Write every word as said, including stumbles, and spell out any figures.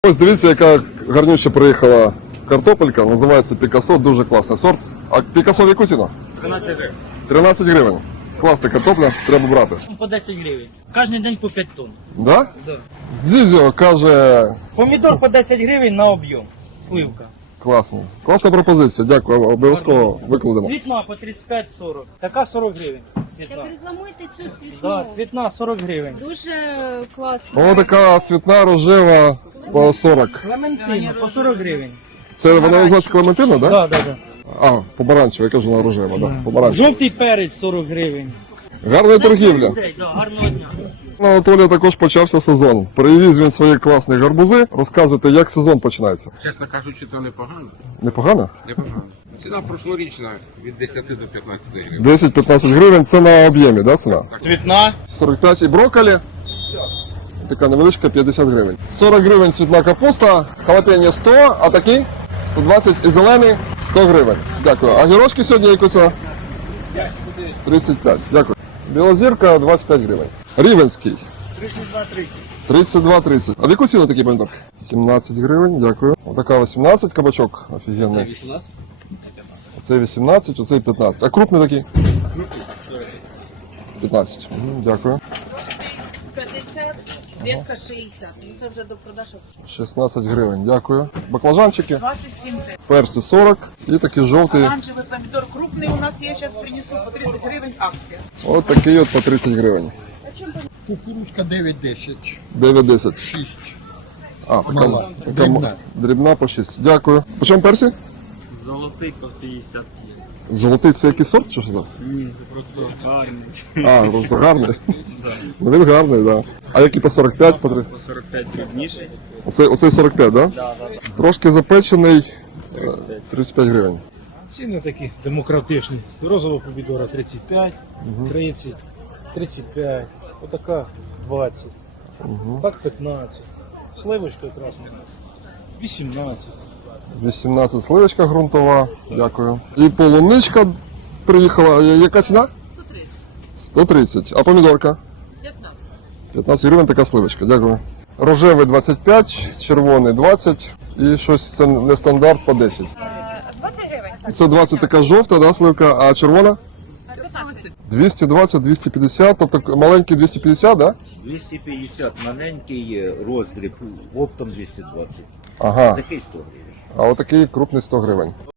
Ось дивіться, яка гарнюче приїхала картопелька, називається Пікасо, дуже класний сорт. А Пікасо в яку ціну? тринадцять гривень. тринадцять гривень. Класна картопля, треба брати. По десять гривень. Кожен день по п'ять тонн. Да? Да. Дзізьо каже, Помідор по десять гривень на об'єм. Сливка. класно. Класна пропозиція, дякую, обов'язково викладемо. Цвітна по тридцять п'ять сорок. Така сорок гривень. Так Цвітна. рекламуйте цю цвітну. Да, цвітна сорок гривень. Дуже класно. Ось така цвітна рожева по сорок. Клементина по сорок гривень. Це вона називається Клементина, да? Да, да, да. А, помаранчева, я кажу, вона рожева, да, помаранчева. Жовтий перець сорок гривень. Гарна торгівля. Да, гарного дня. У Анатолія також почався сезон. Привіз він свої класні гарбузи. Розказуйте, як сезон починається. Чесно кажучи, то непогано. Непогано? Непогано. Ціна прошлорічна від десяти до п'ятнадцяти гривень. десять-п'ятнадцять гривень, це на об'ємі, да, ціна? Цвітна. сорок п'ять і брокколі. Така невеличка, п'ятдесят гривень. сорок гривень цвітна капуста, халапеньо сто, а такі сто двадцять і зелений сто гривень. Дякую. А гірошки сьогодні яку ціна? тридцять п'ять. Дякую. Білозірка двадцять п'ять гривень. Рівенський. тридцять два тридцять. тридцять два тридцять. А в яку ціну такі помідорки? сімнадцять гривень, дякую. Отака вісімнадцять кабачок. Офігенний. вісімнадцять? Оцей вісімнадцять, оцей п'ятнадцять. А крупний такий? п'ятнадцять. Мгм, дякую. п'ятдесят, ветка шістдесят. Ну це вже до продажу. шістнадцять гривень, дякую. Баклажанчики. двадцать семь. Перці сорок і такі жовті. Оранжевый помидор крупный у нас есть, сейчас принесу по тридцать гривен акция. От такий от по тридцять гривень. Кукурузка дев'ять десять. дев'ять десять. шість. А, така, Мала. така Дрібна. м- дрібна по шість. Дякую. По чому перці? Золотий по п'ятдесят. Золотий це який сорт чи що за? Ні, це просто гарний. А, просто гарний. Ну він гарний, так. Да. А які по сорок п'ять, по три? По сорок п'ять дрібніший. Оцей, оцей сорок п'ять, так? Да? Да, да, да. Трошки запечений. е, тридцять п'ять гривень. Ціни такі демократичні. Розова помідора тридцять п'ять, тридцять, тридцять п'ять, отака двадцять, так п'ятнадцять, сливочка красна вісімнадцять. вісімнадцять сливочка ґрунтова. Дякую. І полуничка приїхала. Е, Яка ціна? сто тридцять. сто тридцять. А помідорка? п'ятнадцять. п'ятнадцять гривень така сливочка. Дякую. Рожевий двадцять п'ять, червоний двадцять і щось це не стандарт по десять. двадцать гривен. Це двадцять така жовта, да, сливка, а червона? пятнадцать. двісті двадцять, двісті п'ятдесят, тобто маленький двісті п'ятдесят, да? двісті п'ятдесят маленький роздріб, оптом двісті двадцять. Ага. Такий сто гривень. А отакий крупний сто гривень.